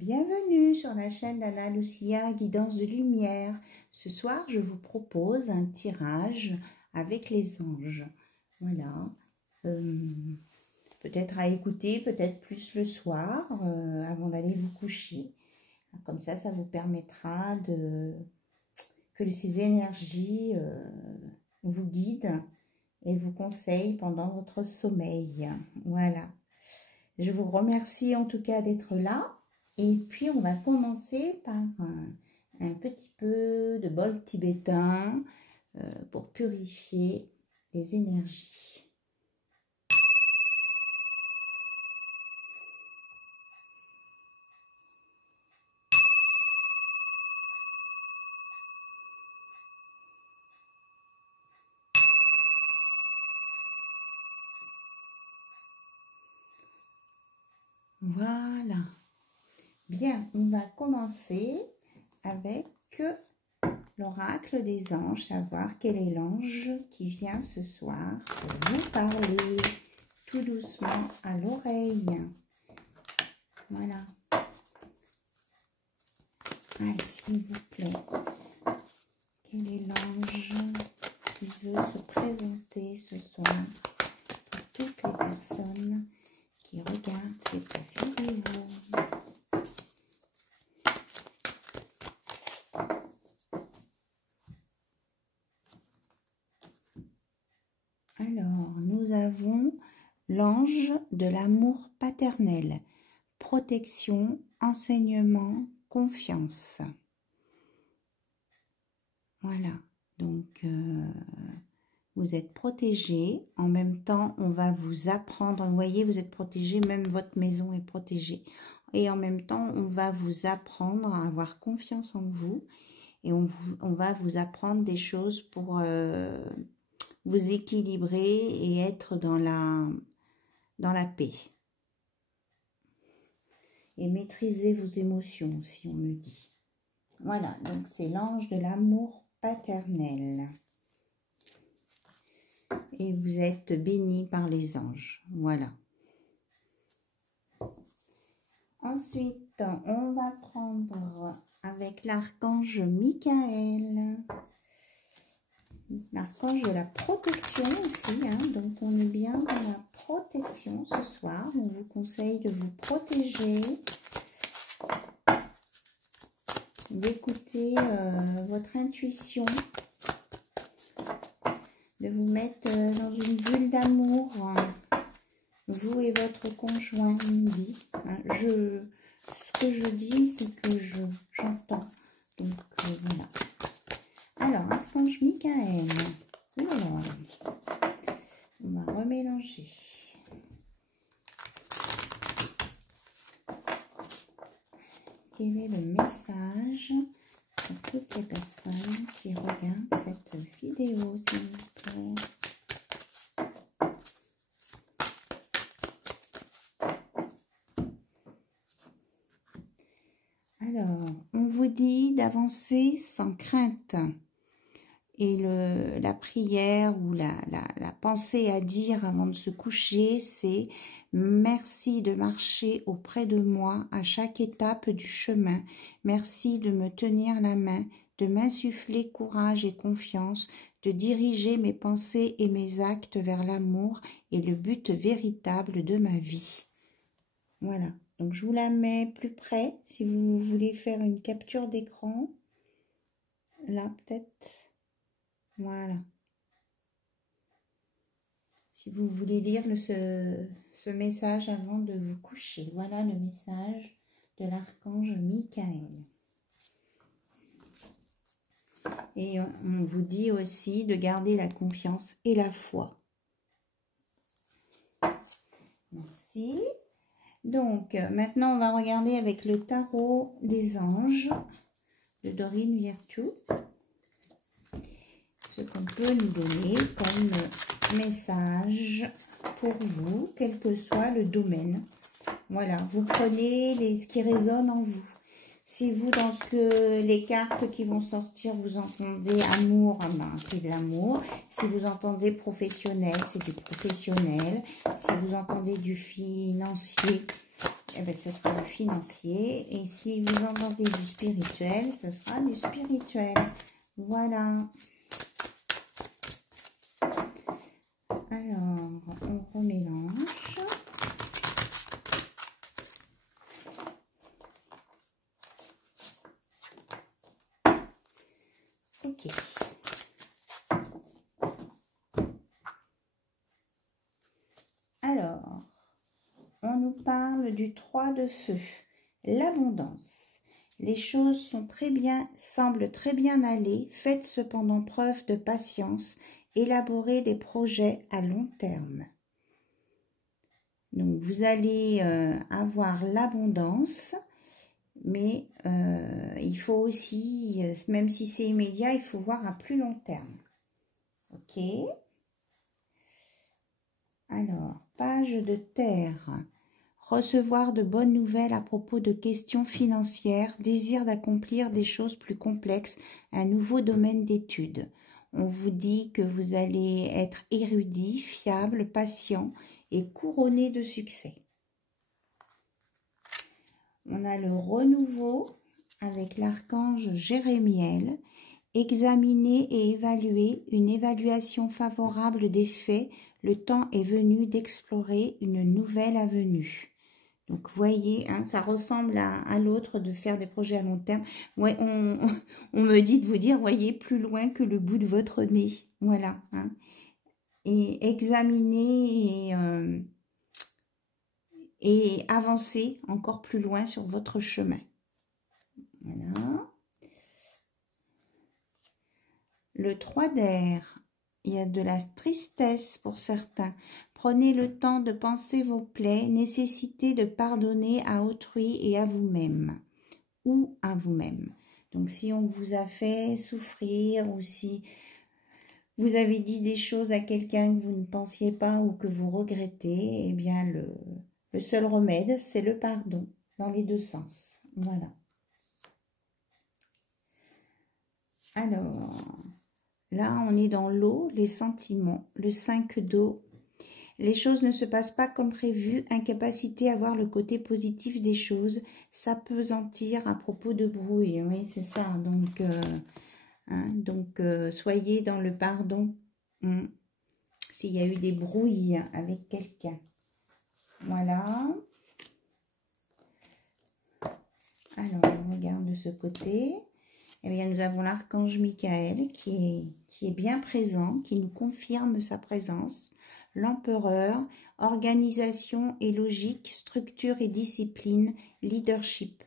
Bienvenue sur la chaîne d'Anna Lucia, Guidance de Lumière. Ce soir, je vous propose un tirage avec les anges. Voilà. Peut-être à écouter, peut-être plus le soir, avant d'aller vous coucher. Comme ça vous permettra que ces énergies vous guident et vous conseillent pendant votre sommeil. Voilà. Je vous remercie en tout cas d'être là. Et puis, on va commencer par un petit peu de bol tibétain pour purifier les énergies. Voilà. Bien, on va commencer avec l'oracle des anges, savoir quel est l'ange qui vient ce soir pour vous parler tout doucement à l'oreille. Voilà. Allez, s'il vous plaît, quel est l'ange qui veut se présenter ce soir pour toutes les personnes qui regardent cette vidéo? Alors, nous avons l'ange de l'amour paternel, protection, enseignement, confiance. Voilà, donc vous êtes protégé. En même temps, on va vous apprendre. Vous voyez, vous êtes protégé, même votre maison est protégée. Et en même temps, on va vous apprendre à avoir confiance en vous. Et on va vous apprendre des choses pour vous équilibrer et être dans la paix. Et maîtriser vos émotions, si on me dit. Voilà, donc c'est l'ange de l'amour paternel. Et vous êtes bénis par les anges. Voilà. Ensuite, on va prendre avec l'archange Michael. L'archange de la protection aussi, hein, donc on est bien dans la protection ce soir. On vous conseille de vous protéger, d'écouter votre intuition, de vous mettre dans une bulle d'amour, vous et votre conjoint, il me dit. Hein, ce que je dis, c'est que j'entends. Donc voilà. Alors, archange Michael, alors, on va remélanger. Quel est le message pour toutes les personnes qui regardent cette vidéo, s'il vous plaît? Alors, on vous dit d'avancer sans crainte. Et la prière ou la pensée à dire avant de se coucher, c'est « Merci de marcher auprès de moi à chaque étape du chemin. Merci de me tenir la main, de m'insuffler courage et confiance, de diriger mes pensées et mes actes vers l'amour et le but véritable de ma vie. » Voilà, donc je vous la mets plus près si vous voulez faire une capture d'écran. Là, peut-être. Voilà. Si vous voulez lire ce message avant de vous coucher. Voilà le message de l'archange Michael. Et on vous dit aussi de garder la confiance et la foi. Merci. Donc, maintenant, on va regarder avec le tarot des anges de Dorine Virtue. Ce qu'on peut nous donner comme message pour vous, quel que soit le domaine. Voilà, vous prenez ce qui résonne en vous. Si vous, dans les cartes qui vont sortir, vous entendez amour, ben, c'est de l'amour. Si vous entendez professionnel, c'est du professionnel. Si vous entendez du financier, eh ben, ce sera du financier. Et si vous entendez du spirituel, ce sera du spirituel. Voilà. Alors, on remélange. Ok. Alors, on nous parle du 3 de feu, l'abondance. Les choses sont semblent très bien aller, faites cependant preuve de patience, élaborez des projets à long terme. Donc, vous allez avoir l'abondance, mais il faut aussi, même si c'est immédiat, il faut voir à plus long terme. Ok. Alors, page de terre. Recevoir de bonnes nouvelles à propos de questions financières, désir d'accomplir des choses plus complexes, un nouveau domaine d'études. On vous dit que vous allez être érudit, fiable, patient et couronné de succès. On a le renouveau avec l'archange Jérémiel. Examiner et évaluer une évaluation favorable des faits. Le temps est venu d'explorer une nouvelle avenue. Donc, vous voyez, hein, ça ressemble à l'autre de faire des projets à long terme. Ouais, on me dit de vous dire, voyez, plus loin que le bout de votre nez. Voilà. Hein. Et examiner et avancer encore plus loin sur votre chemin. Voilà. Le 3 d'air, il y a de la tristesse pour certains. Prenez le temps de penser vos plaies, nécessité de pardonner à autrui et à vous-même. Ou à vous-même. Donc si on vous a fait souffrir ou si vous avez dit des choses à quelqu'un que vous ne pensiez pas ou que vous regrettez, eh bien le seul remède, c'est le pardon dans les deux sens. Voilà. Alors... Là, on est dans l'eau, les sentiments, le 5 d'eau. Les choses ne se passent pas comme prévu, incapacité à voir le côté positif des choses, s'apesantir à propos de brouille. Oui, c'est ça. Donc, soyez dans le pardon. S'il y a eu des brouilles avec quelqu'un. Voilà. Alors, on regarde de ce côté. Eh bien, nous avons l'archange Michael qui est bien présent, qui nous confirme sa présence. L'empereur, organisation et logique, structure et discipline, leadership.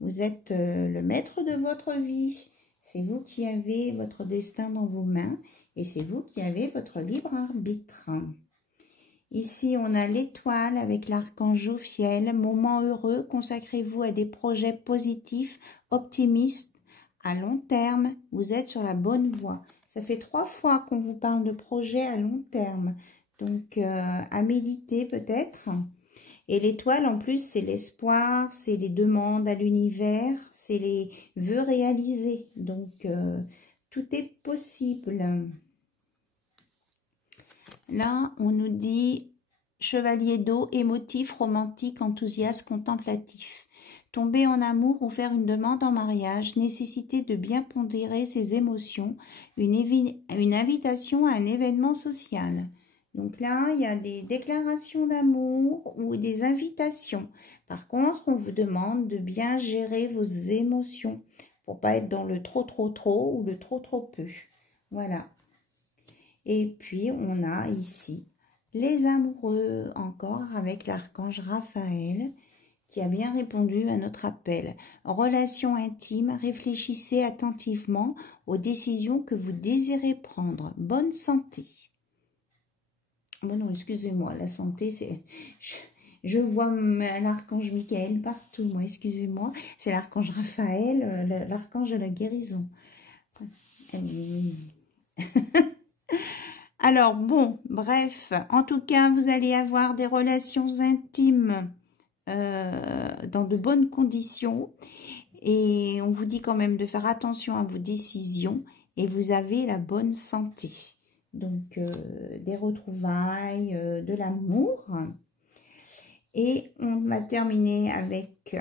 Vous êtes le maître de votre vie. C'est vous qui avez votre destin dans vos mains et c'est vous qui avez votre libre arbitre. Ici, on a l'étoile avec l'archange Jophiel. Moment heureux, consacrez-vous à des projets positifs, optimistes. À long terme, vous êtes sur la bonne voie. Ça fait 3 fois qu'on vous parle de projets à long terme. Donc, à méditer peut-être. Et l'étoile, en plus, c'est l'espoir, c'est les demandes à l'univers, c'est les vœux réalisés. Donc, tout est possible. Là, on nous dit chevalier d'eau, émotif, romantique, enthousiaste, contemplatif. Tomber en amour ou faire une demande en mariage, nécessité de bien pondérer ses émotions, une invitation à un événement social. Donc là, il y a des déclarations d'amour ou des invitations. Par contre, on vous demande de bien gérer vos émotions pour pas être dans le trop ou le trop peu. Voilà. Et puis, on a ici les amoureux encore avec l'archange Raphaël qui a bien répondu à notre appel. Relation intime, réfléchissez attentivement aux décisions que vous désirez prendre. Bonne santé. Bon non, excusez-moi, la santé, c'est... Je vois l'archange Michael partout, moi, excusez-moi. C'est l'archange Raphaël, l'archange de la guérison. Alors, bon, bref, en tout cas, vous allez avoir des relations intimes dans de bonnes conditions et on vous dit quand même de faire attention à vos décisions et vous avez la bonne santé. Donc, des retrouvailles, de l'amour. Et on va terminer avec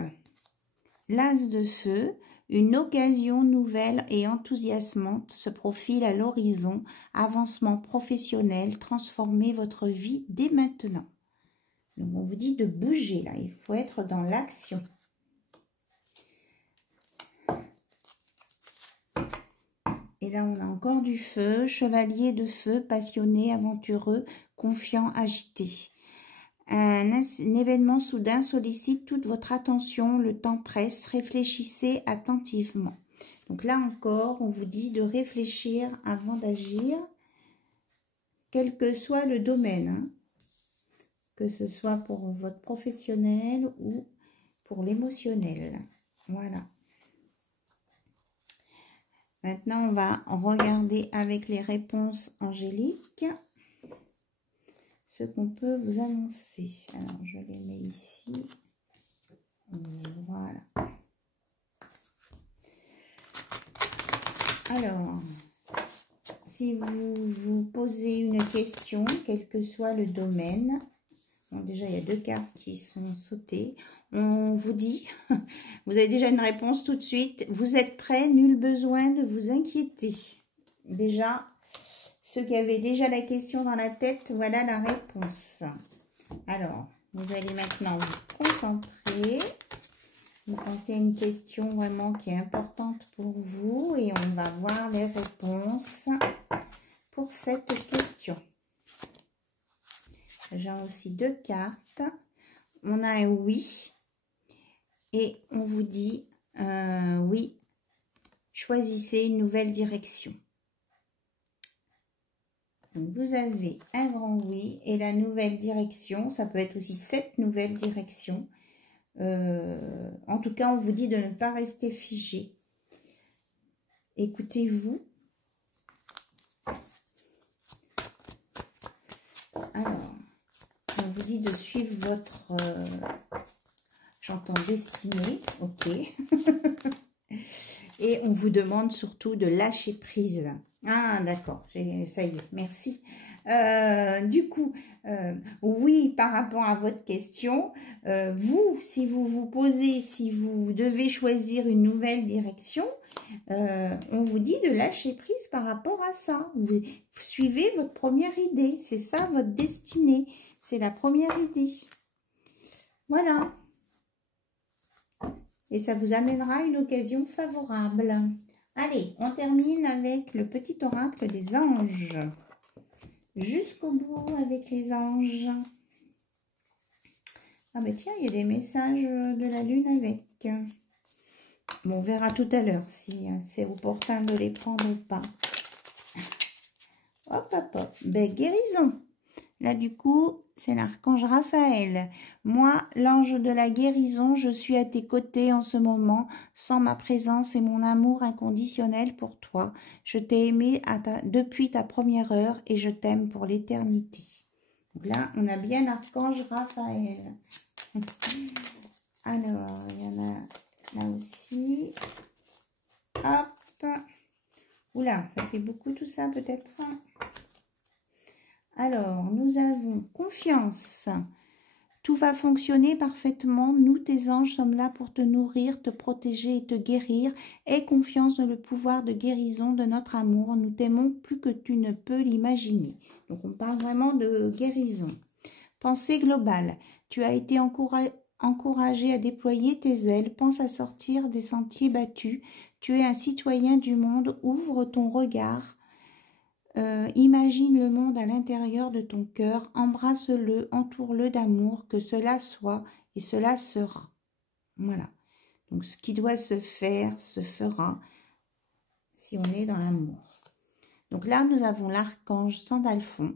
l'As de feu. Une occasion nouvelle et enthousiasmante se profile à l'horizon. Avancement professionnel, transformez votre vie dès maintenant. Donc on vous dit de bouger là, il faut être dans l'action. Et là on a encore du feu, chevalier de feu, passionné, aventureux, confiant, agité. Un événement soudain sollicite toute votre attention, le temps presse, réfléchissez attentivement. Donc là encore, on vous dit de réfléchir avant d'agir, quel que soit le domaine, hein, que ce soit pour votre professionnel ou pour l'émotionnel. Voilà. Maintenant, on va regarder avec les réponses angéliques ce qu'on peut vous annoncer. Alors, je les mets ici. Voilà. Alors, si vous vous posez une question, quel que soit le domaine, bon, déjà, il y a 2 cartes qui sont sautées. On vous dit, vous avez déjà une réponse tout de suite. Vous êtes prêts, nul besoin de vous inquiéter. Déjà, ceux qui avaient déjà la question dans la tête, voilà la réponse. Alors, vous allez maintenant vous concentrer. Vous pensez à une question vraiment qui est importante pour vous et on va voir les réponses pour cette question. J'ai aussi 2 cartes. On a un oui et on vous dit oui, choisissez une nouvelle direction. Donc vous avez un grand oui et la nouvelle direction, ça peut être aussi cette nouvelle direction. En tout cas, on vous dit de ne pas rester figé. Écoutez-vous. Alors, on vous dit de suivre votre... j'entends destinée, ok. Et on vous demande surtout de lâcher prise. Ah, d'accord, ça y est, merci. Du coup, oui, par rapport à votre question, vous, si vous vous posez, si vous devez choisir une nouvelle direction, on vous dit de lâcher prise par rapport à ça. Vous suivez votre première idée, c'est ça votre destinée, c'est la première idée. Voilà. Et ça vous amènera une occasion favorable. Allez, on termine avec le petit oracle des anges. Jusqu'au bout avec les anges. Ah ben tiens, il y a des messages de la lune avec. Bon, on verra tout à l'heure si c'est opportun de les prendre ou pas. Hop, hop, hop. Ben, guérison. Là, du coup, c'est l'archange Raphaël. Moi, l'ange de la guérison, je suis à tes côtés en ce moment, sans ma présence et mon amour inconditionnel pour toi. Je t'ai aimé depuis ta première heure et je t'aime pour l'éternité. Donc là, on a bien l'archange Raphaël. Alors, il y en a là aussi. Hop. Oula, ça fait beaucoup tout ça peut-être. Alors, nous avons confiance. Tout va fonctionner parfaitement. Nous, tes anges, sommes là pour te nourrir, te protéger et te guérir. Aie confiance dans le pouvoir de guérison de notre amour. Nous t'aimons plus que tu ne peux l'imaginer. Donc, on parle vraiment de guérison. Pensée globale. Tu as été encouragé à déployer tes ailes. Pense à sortir des sentiers battus. Tu es un citoyen du monde. Ouvre ton regard. Imagine le monde à l'intérieur de ton cœur, embrasse-le, entoure-le d'amour, que cela soit et cela sera. Voilà. Donc ce qui doit se faire, se fera si on est dans l'amour. Donc là, nous avons l'archange Sandalphon.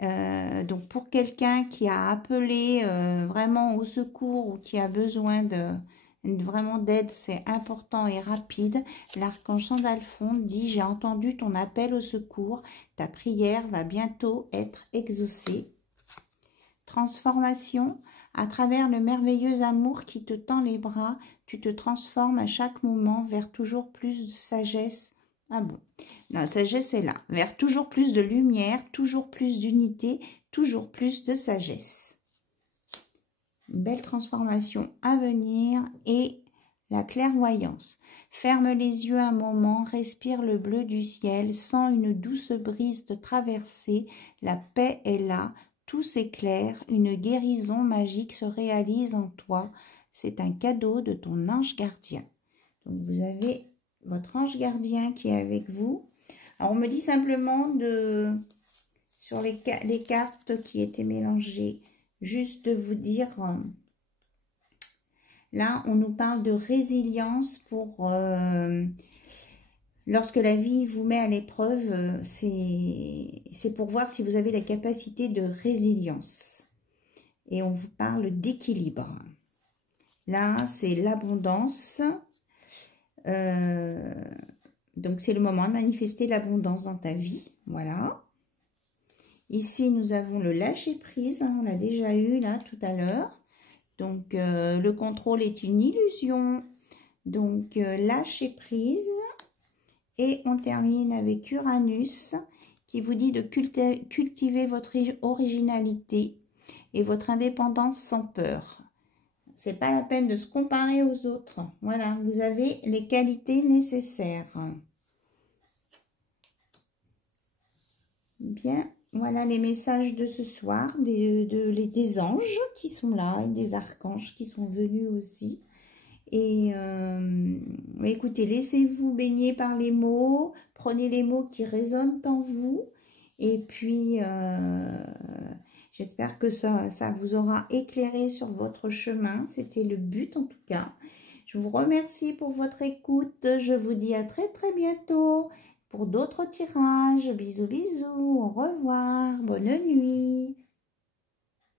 Donc pour quelqu'un qui a appelé vraiment au secours ou qui a besoin vraiment d'aide, c'est important et rapide. L'archange Sandalphon dit: j'ai entendu ton appel au secours, ta prière va bientôt être exaucée. Transformation, à travers le merveilleux amour qui te tend les bras, tu te transformes à chaque moment vers toujours plus de sagesse. Ah bon, non, la sagesse est là, vers toujours plus de lumière, toujours plus d'unité, toujours plus de sagesse. une belle transformation à venir et la clairvoyance. Ferme les yeux un moment, respire le bleu du ciel, sens une douce brise te traverser, la paix est là, tout s'éclaire, une guérison magique se réalise en toi. C'est un cadeau de ton ange gardien. Donc vous avez votre ange gardien qui est avec vous. Alors on me dit simplement sur les cartes qui étaient mélangées, juste de vous dire, là on nous parle de résilience pour lorsque la vie vous met à l'épreuve, c'est pour voir si vous avez la capacité de résilience. Et on vous parle d'équilibre. Là c'est l'abondance. Donc c'est le moment de manifester l'abondance dans ta vie, voilà. Ici nous avons le lâcher prise, hein, on l'a déjà eu là tout à l'heure. Donc le contrôle est une illusion, donc lâcher prise. Et on termine avec Uranus qui vous dit de cultiver votre originalité et votre indépendance sans peur. C'est pas la peine de se comparer aux autres. Voilà, vous avez les qualités nécessaires. Bien, voilà les messages de ce soir, des anges qui sont là et des archanges qui sont venus aussi. Et écoutez, laissez-vous baigner par les mots, prenez les mots qui résonnent en vous. Et puis, j'espère que ça vous aura éclairé sur votre chemin. C'était le but en tout cas. Je vous remercie pour votre écoute. Je vous dis à très très bientôt pour d'autres tirages. Bisous bisous, au revoir, bonne nuit.